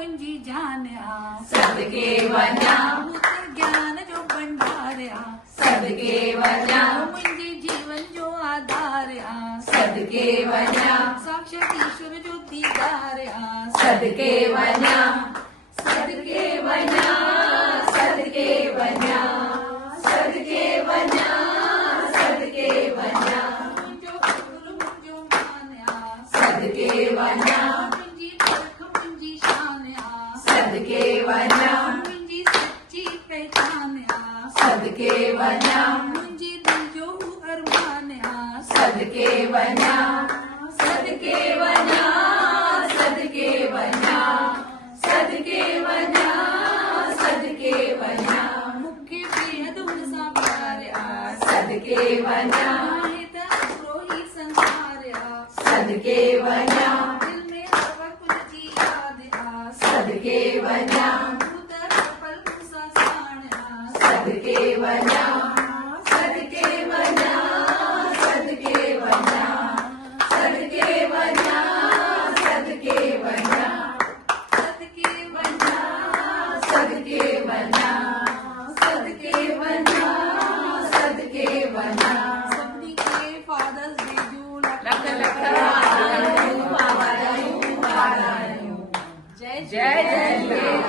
मुंहिंजी जान आ सदके वञा ज्ञान जो भंडार आ सदके वञा मुंहिंजे जीवन जो आधार आ सदके वञा साक्षात ईश्वर जो दीदार आ सदके वञा सदके वञा सदके वञा सदके वञा सदके वञा मुंहिंजो गुरु मुंहिंजो मान आ सदके वञा मुंहिंजी परख मुंहिंजी शान आ सदके वञा मुंहिंजी सच्ची पहचान आ सदके वञा मुंहिंजी दिल जो अरमान आ सदके वञा सदके वञा सदके वञा सदके वञा सदके वञा मूंखे बेहद हुन सां प्यार आ सदके वञा आहे त हिकिड़ो ई संसार आ सदके वञा दिल में हर वक्त जी याद आ सदके वञा तू त पल मूंसां साण आ सदके वञा सदके वञा सदके वञा सदके वञा सदके वञा सदके वञा सदके वञा सदके वञा सदके वञा सभिनी खे फादर्स डे जूं लख लख वाधायूं वाधायूं वाधायूं जय जय झूलेलाल।